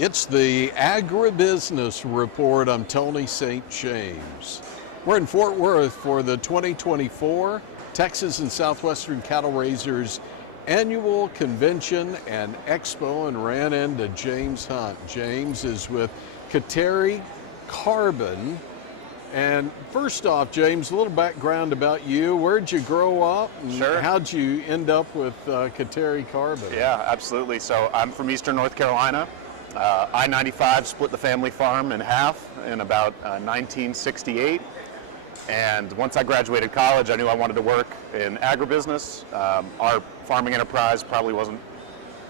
It's the Agribusiness Report. I'm Tony St. James. We're in Fort Worth for the 2024 Texas and Southwestern Cattle Raisers Annual Convention and Expo, and ran into James Hunt. James is with Kateri Carbon. And first off, James, a little background about you. Where'd you grow up? And Sure. how'd you end up with Kateri Carbon? Yeah, absolutely. So I'm from Eastern North Carolina. I-95 split the family farm in half in about 1968. And once I graduated college, I knew I wanted to work in agribusiness. Our farming enterprise probably wasn't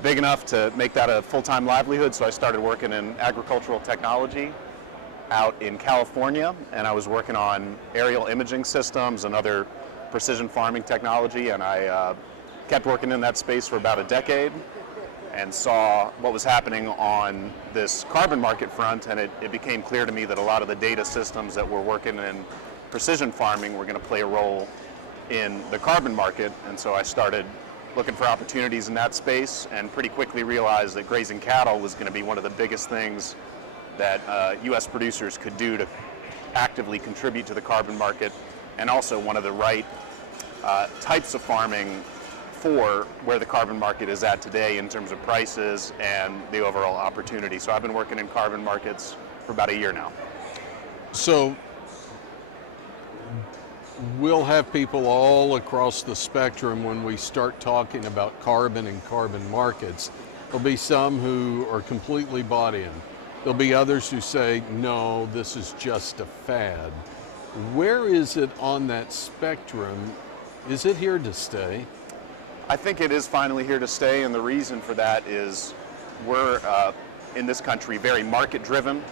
big enough to make that a full-time livelihood, so I started working in agricultural technology out in California, and I was working on aerial imaging systems and other precision farming technology, and I kept working in that space for about a decade and saw what was happening on this carbon market front, and it became clear to me that a lot of the data systems that were working in precision farming were going to play a role in the carbon market, and so I started looking for opportunities in that space and pretty quickly realized that grazing cattle was going to be one of the biggest things that U.S. producers could do to actively contribute to the carbon market, and also one of the right types of farming for where the carbon market is at today in terms of prices and the overall opportunity. So I've been working in carbon markets for about a year now. So we'll have people all across the spectrum when we start talking about carbon and carbon markets. There'll be some who are completely bought in. There'll be others who say, no, this is just a fad. Where is it on that spectrum? Is it here to stay? I think it is finally here to stay, and the reason for that is we're in this country very market driven,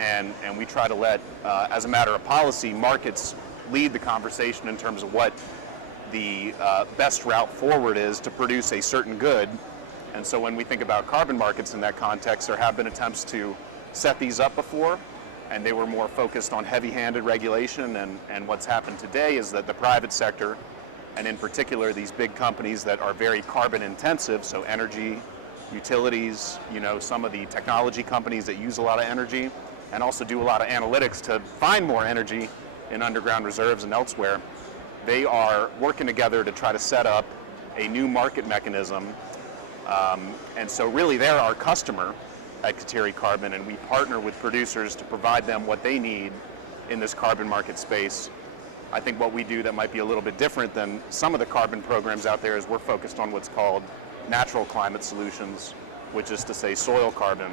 and we try to let, as a matter of policy, markets lead the conversation in terms of what the best route forward is to produce a certain good. And so when we think about carbon markets in that context, there have been attempts to set these up before, and they were more focused on heavy-handed regulation, and what's happened today is that the private sector, and in particular these big companies that are very carbon intensive, so energy, utilities, some of the technology companies that use a lot of energy and also do a lot of analytics to find more energy in underground reserves and elsewhere, they are working together to try to set up a new market mechanism. And so really they're our customer at Kateri Carbon, and we partner with producers to provide them what they need in this carbon market space. I think what we do that might be a little bit different than some of the carbon programs out there is we're focused on what's called natural climate solutions, which is to say soil carbon.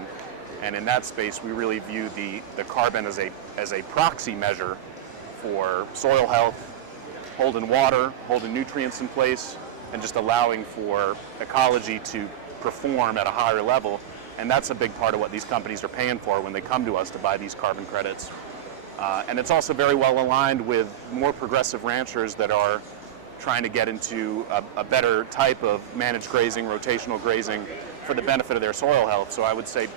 And in that space, we really view the carbon as a proxy measure for soil health, holding water, holding nutrients in place, and just allowing for ecology to perform at a higher level. And that's a big part of what these companies are paying for when they come to us to buy these carbon credits. And it's also very well aligned with more progressive ranchers that are trying to get into a better type of managed grazing, rotational grazing, for the benefit of their soil health. So I would say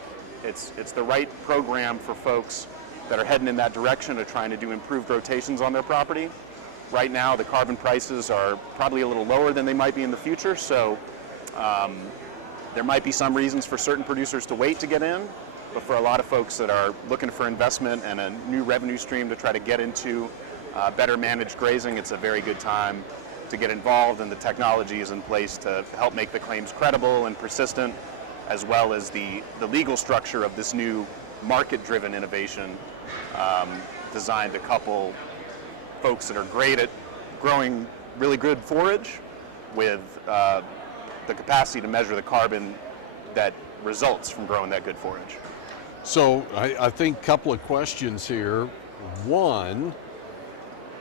it's the right program for folks that are heading in that direction of trying to do improved rotations on their property. Right now, the carbon prices are probably a little lower than they might be in the future, so there might be some reasons for certain producers to wait to get in, but for a lot of folks that are looking for investment and a new revenue stream to try to get into better managed grazing, it's a very good time to get involved, and the technology is in place to help make the claims credible and persistent, as well as the legal structure of this new market-driven innovation designed to couple folks that are great at growing really good forage with the capacity to measure the carbon that results from growing that good forage. So I think a couple of questions here. One,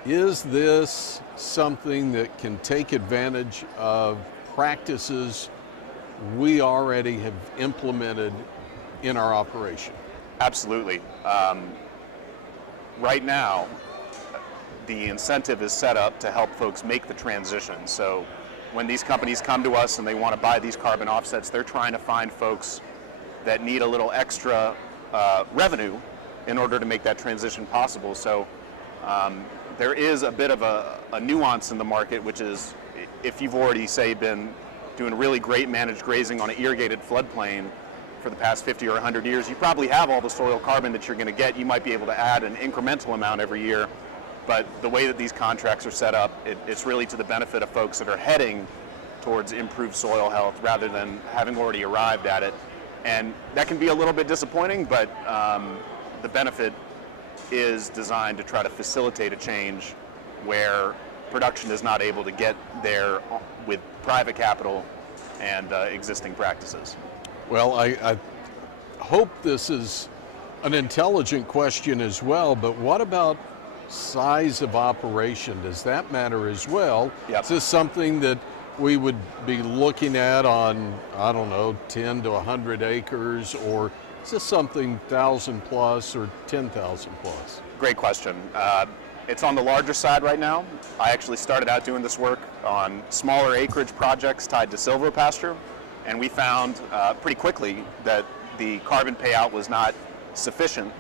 is this something that can take advantage of practices we already have implemented in our operation? Absolutely. Right now, the incentive is set up to help folks make the transition. So when these companies come to us and they want to buy these carbon offsets, they're trying to find folks that need a little extra revenue in order to make that transition possible. So there is a bit of a nuance in the market, which is if you've already, say, been doing really great managed grazing on an irrigated floodplain for the past 50 or 100 years, you probably have all the soil carbon that you're going to get. You might be able to add an incremental amount every year, but the way that these contracts are set up, it's really to the benefit of folks that are heading towards improved soil health rather than having already arrived at it. And that can be a little bit disappointing, but the benefit is designed to try to facilitate a change where production is not able to get there with private capital and existing practices. Well, I hope this is an intelligent question as well, but what about size of operation? Does that matter as well? Yep. Is this something that we would be looking at on, I don't know, 10 to 100 acres, or is this something 1,000 plus or 10,000 plus? Great question. It's on the larger side right now. I actually started out doing this work on smaller acreage projects tied to silvopasture, and we found pretty quickly that the carbon payout was not sufficient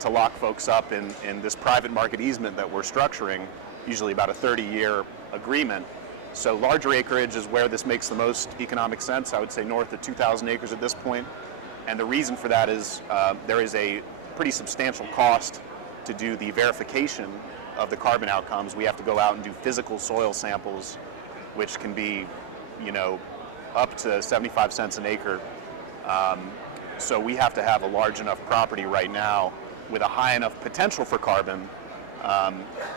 to lock folks up in this private market easement that we're structuring, usually about a 30-year agreement. So larger acreage is where this makes the most economic sense. I would say north of 2,000 acres at this point. And the reason for that is there is a pretty substantial cost to do the verification of the carbon outcomes. We have to go out and do physical soil samples, which can be, up to 75 cents an acre. So we have to have a large enough property right now with a high enough potential for carbon.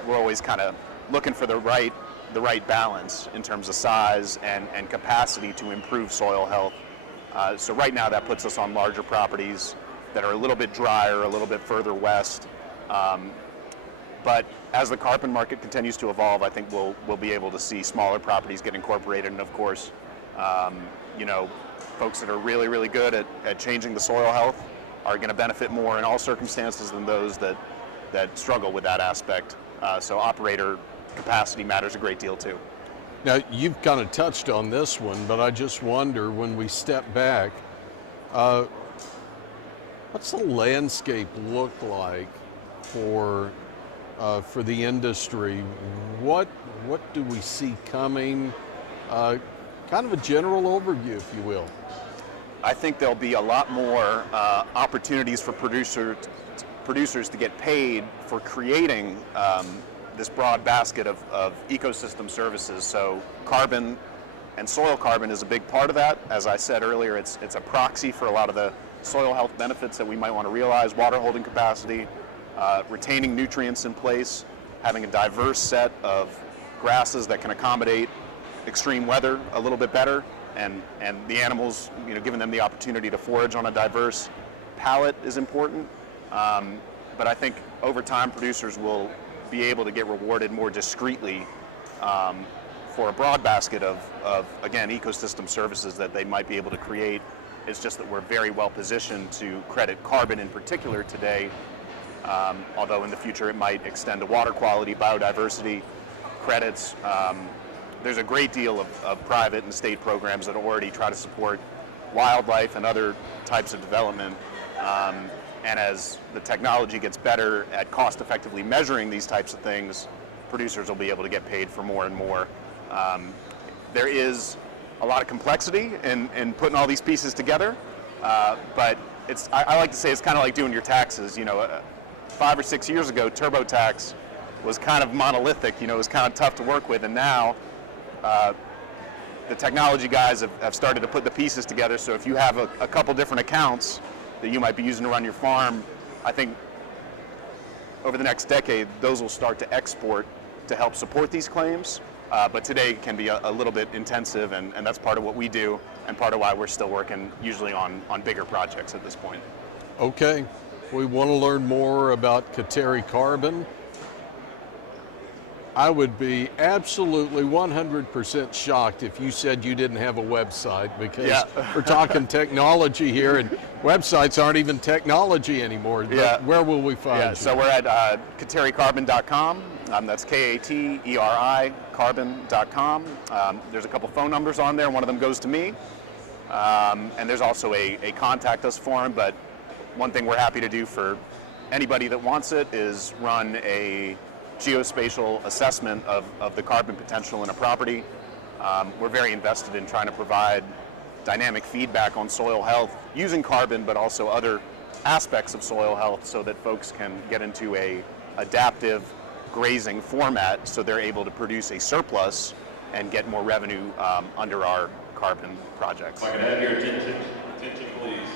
We're always kind of looking for the right balance in terms of size and capacity to improve soil health. So right now that puts us on larger properties that are a little bit drier, a little bit further west. But as the carbon market continues to evolve, I think we'll be able to see smaller properties get incorporated, and of course, folks that are really, really good at changing the soil health are going to benefit more in all circumstances than those that struggle with that aspect. So operator capacity matters a great deal too. Now, you've kind of touched on this one, but I just wonder, when we step back, what's the landscape look like for the industry? What do we see coming? Kind of a general overview, if you will. I think there'll be a lot more opportunities for producers to get paid for creating this broad basket of ecosystem services. So carbon and soil carbon is a big part of that. As I said earlier, it's a proxy for a lot of the soil health benefits that we might want to realize: water holding capacity, retaining nutrients in place, having a diverse set of grasses that can accommodate extreme weather a little bit better, and the animals, giving them the opportunity to forage on a diverse palette is important. But I think over time producers will be able to get rewarded more discreetly for a broad basket of again, ecosystem services that they might be able to create. It's just that we're very well positioned to credit carbon in particular today, although in the future it might extend to water quality, biodiversity credits. There's a great deal of private and state programs that already try to support wildlife and other types of development. And as the technology gets better at cost effectively measuring these types of things, producers will be able to get paid for more and more. There is a lot of complexity in putting all these pieces together, but I like to say it's kind of like doing your taxes. 5 or 6 years ago, TurboTax was kind of monolithic. It was kind of tough to work with, and now the technology guys have started to put the pieces together. So if you have a couple different accounts that you might be using to run your farm, I think over the next decade, those will start to export to help support these claims. But today can be a little bit intensive, and that's part of what we do, and part of why we're still working usually on bigger projects at this point. Okay, we want to learn more about Kateri Carbon. I would be absolutely 100% shocked if you said you didn't have a website, because we're talking technology here, and websites aren't even technology anymore. Yeah. Where will we find you? So we're at katericarbon.com. That's Kateri carbon.com. There's a couple phone numbers on there. One of them goes to me. And there's also a contact us form, but one thing we're happy to do for anybody that wants it is run a geospatial assessment of the carbon potential in a property. We're very invested in trying to provide dynamic feedback on soil health using carbon, but also other aspects of soil health so that folks can get into a adaptive grazing format so they're able to produce a surplus and get more revenue under our carbon projects. If I could have your attention please.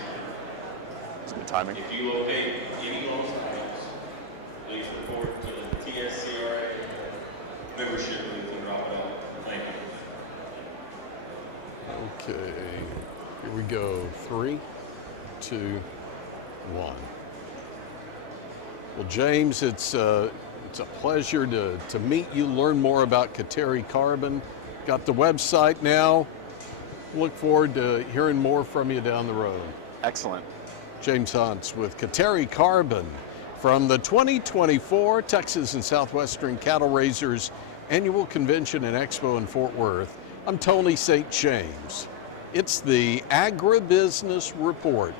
It's good timing. If you locate any loan items, please report to the TSCRA membership booth and drop it off. Thank you. Okay, here we go. 3, 2, 1. Well, James, it's a pleasure to meet you, learn more about Kateri Carbon. Got the website now. Look forward to hearing more from you down the road. Excellent. James Hunt with Kateri Carbon from the 2024 Texas and Southwestern Cattle Raisers Annual Convention and Expo in Fort Worth. I'm Tony St. James. It's the Agribusiness Report.